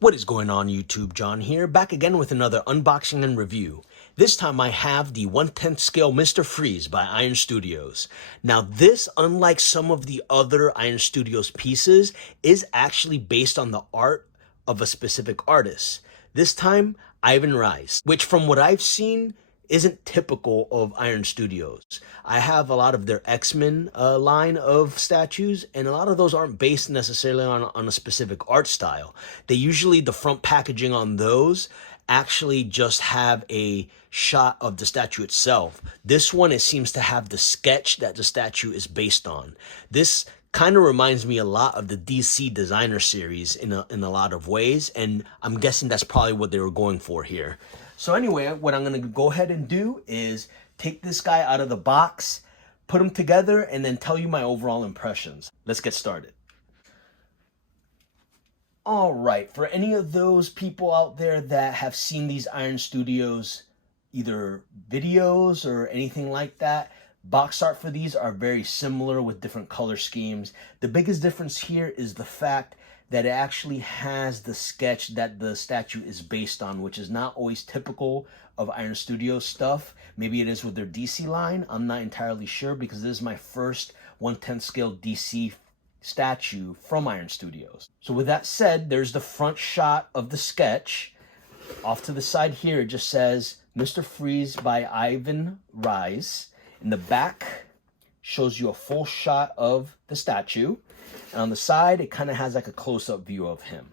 What is going on YouTube? John here, back again with another unboxing and review. This time I have the 1/10 scale Mr. Freeze by Iron Studios. Now this, unlike some of the other Iron Studios pieces, is actually based on the art of a specific artist. This time, Ivan Reis, which from what I've seen, isn't typical of Iron Studios. I have a lot of their X-Men line of statues, and a lot of those aren't based necessarily on a specific art style. They usually, the front packaging on those actually just have a shot of the statue itself. This one, it seems to have the sketch that the statue is based on. This kind of reminds me a lot of the DC Designer series in a lot of ways, and I'm guessing that's probably what they were going for here. So anyway, what I'm going to go ahead and do is take this guy out of the box, put them together, and then tell you my overall impressions. Let's get started. All right, for any of those people out there that have seen these Iron Studios, either videos or anything like that, box art for these are very similar with different color schemes. The biggest difference here is the fact that it actually has the sketch that the statue is based on, which is not always typical of Iron Studios stuff. Maybe it is with their DC line. I'm not entirely sure because this is my first 1/10 scale DC statue from Iron Studios. So with that said, there's the front shot of the sketch. Off to the side here, it just says Mr. Freeze by Ivan Reis. In the back, shows you a full shot of the statue. And on the side, it kind of has like a close-up view of him.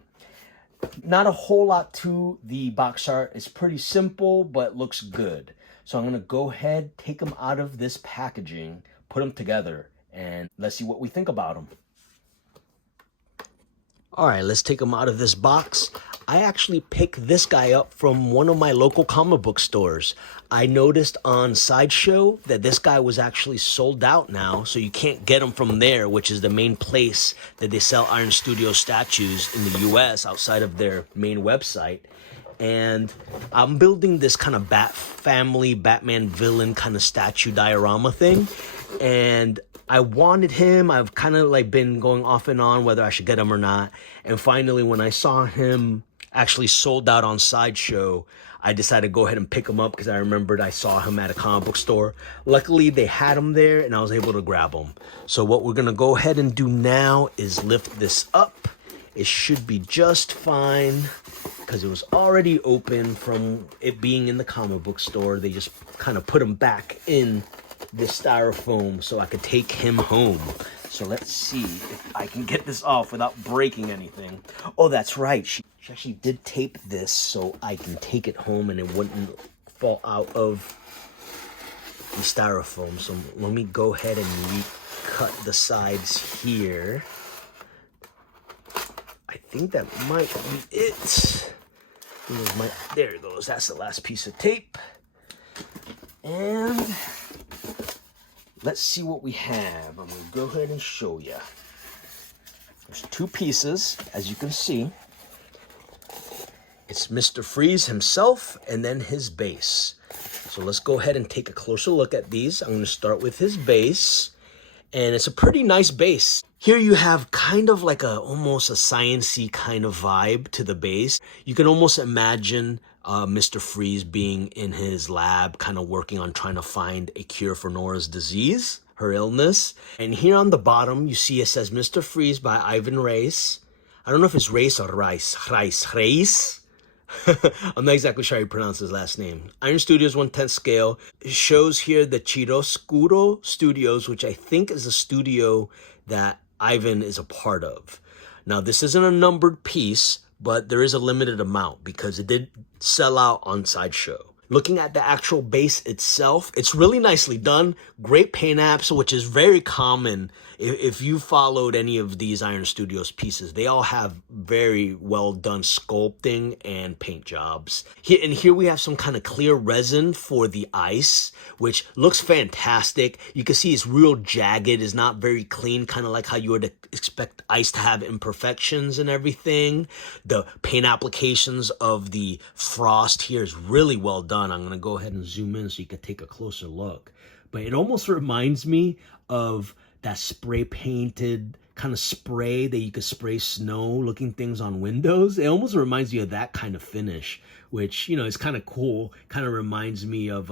Not a whole lot to the box art. It's pretty simple, but looks good. So I'm going to go ahead, take them out of this packaging, put them together, and let's see what we think about them. All right, let's take them out of this box. I actually picked this guy up from one of my local comic book stores. I noticed on Sideshow that this guy was actually sold out now, so you can't get him from there, which is the main place that they sell Iron Studios statues in the US outside of their main website. And I'm building this kind of Bat Family, Batman villain kind of statue diorama thing. And I wanted him. I've kind of like been going off and on whether I should get him or not. And finally, when I saw him actually sold out on Sideshow, I decided to go ahead and pick him up because I remembered I saw him at a comic book store. Luckily, they had him there and I was able to grab him. So what we're going to go ahead and do now is lift this up. It should be just fine because it was already open from it being in the comic book store. They just kind of put him back in this styrofoam so I could take him home. So let's see if I can get this off without breaking anything. Oh, that's right. She actually did tape this so I can take it home and it wouldn't fall out of the styrofoam. So let me go ahead and recut the sides here. I think that might be it. There it goes. That's the last piece of tape. And let's see what we have. I'm going to go ahead and show you. There's two pieces, as you can see. It's Mr. Freeze himself and then his base. So let's go ahead and take a closer look at these. I'm going to start with his base. And it's a pretty nice base. Here you have kind of like almost a science-y kind of vibe to the base. You can almost imagine Mr. Freeze being in his lab, kind of working on trying to find a cure for Nora's disease, her illness. And here on the bottom, you see it says Mr. Freeze by Ivan Reis. I don't know if it's Reis or Reis. Reis. I'm not exactly sure how you pronounce his last name. Iron Studios 1/10 scale. It shows here the Chiaroscuro Studios, which I think is a studio that Ivan is a part of. Now, this isn't a numbered piece, but there is a limited amount because it did sell out on Sideshow. Looking at the actual base itself, it's really nicely done. Great paint apps, which is very common. If you followed any of these Iron Studios pieces, they all have very well done sculpting and paint jobs. Here we have some kind of clear resin for the ice, which looks fantastic. You can see it's real jagged, it's not very clean, kind of like how you would expect ice to have imperfections and everything. The paint applications of the frost here is really well done. I'm going to go ahead and zoom in so you can take a closer look. But it almost reminds me of that spray painted kind of spray that you could spray snow looking things on windows. It almost reminds you of that kind of finish, which, you know, is kind of cool. Kind of reminds me of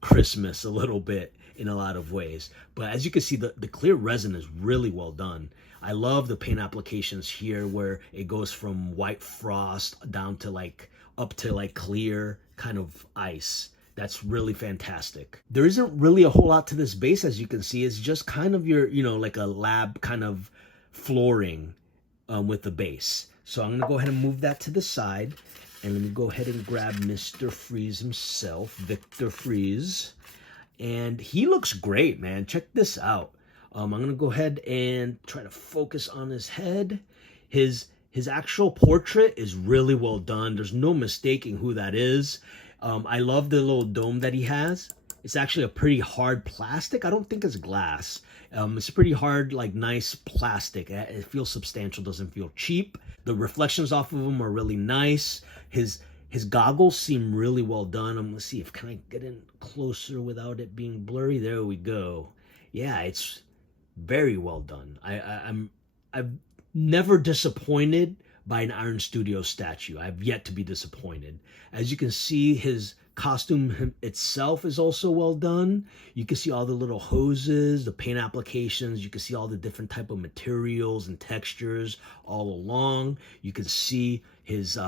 Christmas a little bit in a lot of ways. But as you can see, the clear resin is really well done. I love the paint applications here where it goes from white frost down to like up to like clear kind of ice. That's really fantastic. There isn't really a whole lot to this base, as you can see. It's just kind of your, you know, like a lab kind of flooring with the base. So I'm gonna go ahead and move that to the side. And let me go ahead and grab Mr. Freeze himself, Victor Freeze. And he looks great, man. Check this out. I'm gonna go ahead and try to focus on his head. His actual portrait is really well done. There's no mistaking who that is. I love the little dome that he has. It's actually a pretty hard plastic. I don't think it's glass. It's pretty hard, like nice plastic. It feels substantial, doesn't feel cheap. The reflections off of him are really nice. His goggles seem really well done. I'm gonna see if can I get in closer without it being blurry. There we go. Yeah, it's very well done. I've never disappointed by an Iron Studios statue. I've yet to be disappointed. As you can see, his costume itself is also well done. You can see all the little hoses, the paint applications. You can see all the different type of materials and textures all along. You can see his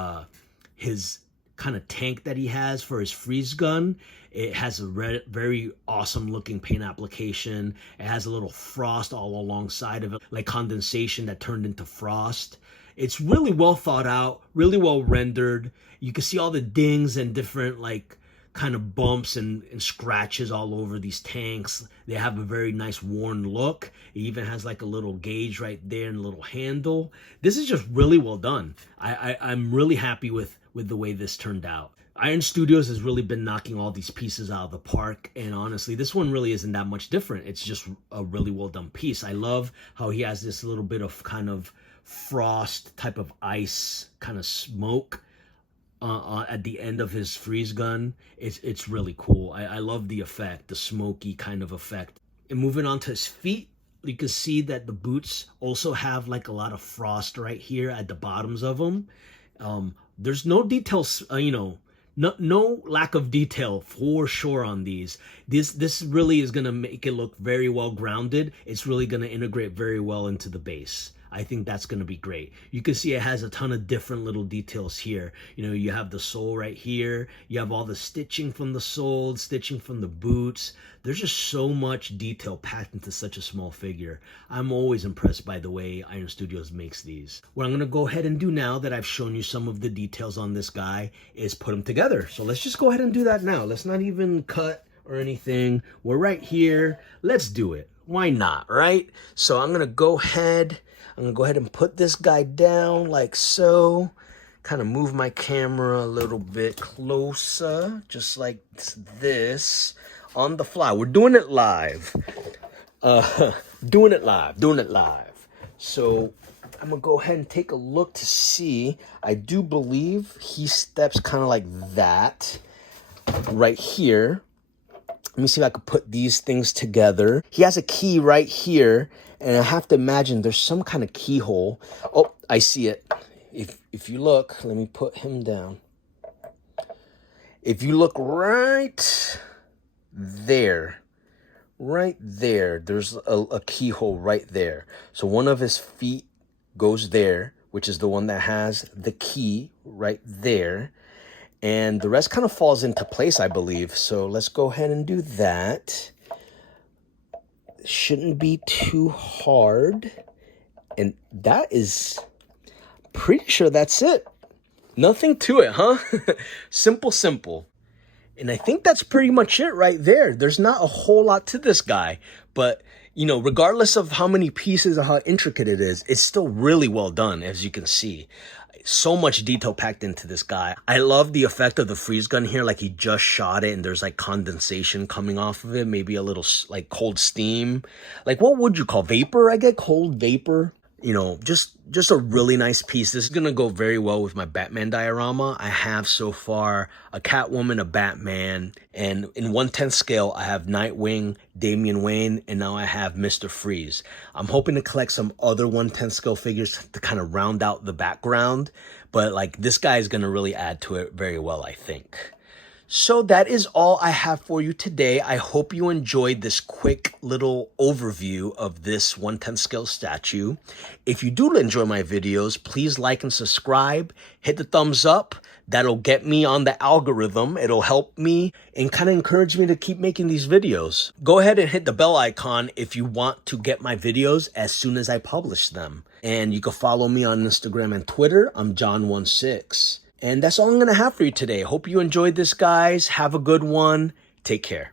kind of tank that he has for his freeze gun. It has a very awesome looking paint application. It has a little frost all alongside of it, like condensation that turned into frost. It's really well thought out, really well rendered. You can see all the dings and different like kind of bumps and scratches all over these tanks. They have a very nice worn look. It even has like a little gauge right there and a little handle. This is just really well done. I'm really happy with the way this turned out. Iron Studios has really been knocking all these pieces out of the park, and honestly, this one really isn't that much different. It's just a really well done piece. I love how he has this little bit of kind of frost type of ice kind of smoke at the end of his freeze gun. It's really cool. I love the effect, the smoky kind of effect. And moving on to his feet, you can see that the boots also have like a lot of frost right here at the bottoms of them. There's no details, no lack of detail for sure on these. This really is gonna make it look very well grounded. It's really gonna integrate very well into the base. I think that's going to be great. You can see it has a ton of different little details here. You know, you have the sole right here. You have all the stitching from the sole, stitching from the boots. There's just so much detail packed into such a small figure. I'm always impressed by the way Iron Studios makes these. What I'm going to go ahead and do now that I've shown you some of the details on this guy is put them together. So let's just go ahead and do that now. Let's not even cut or anything. We're right here. Let's do it. Why not, right? So I'm going to go ahead and put this guy down like so. Kind of move my camera a little bit closer, just like this, on the fly. We're doing it live. Doing it live. So I'm gonna go ahead and take a look to see. I do believe he steps kind of like that right here. Let me see if I could put these things together. He has a key right here, and I have to imagine there's some kind of keyhole. Oh, I see it. If you look, let me put him down. If you look right there, there's a keyhole right there. So one of his feet goes there, which is the one that has the key right there. And the rest kind of falls into place, I believe. So let's go ahead and do that. Shouldn't be too hard. And that is pretty sure that's it. Nothing to it, huh? Simple. And I think that's pretty much it right there. There's not a whole lot to this guy. But, you know, regardless of how many pieces or how intricate it is, it's still really well done, as you can see. So much detail packed into this guy. I love the effect of the freeze gun here, like he just shot it and there's like condensation coming off of it, maybe a little like cold steam. Like what would you call vapor? I get cold vapor. You know, just a really nice piece. This is gonna go very well with my Batman diorama. I have so far a Catwoman, a Batman, and in 1/10 scale, I have Nightwing, Damian Wayne, and now I have Mr. Freeze. I'm hoping to collect some other 1/10 scale figures to kind of round out the background, but like this guy is gonna really add to it very well, I think. So that is all I have for you today. I hope you enjoyed this quick little overview of this 1/10 scale statue. If you do enjoy my videos, please like and subscribe. Hit the thumbs up. That'll get me on the algorithm. It'll help me and kind of encourage me to keep making these videos. Go ahead and hit the bell icon if you want to get my videos as soon as I publish them. And you can follow me on Instagram and Twitter. I'm John16. And that's all I'm going to have for you today. Hope you enjoyed this, guys. Have a good one. Take care.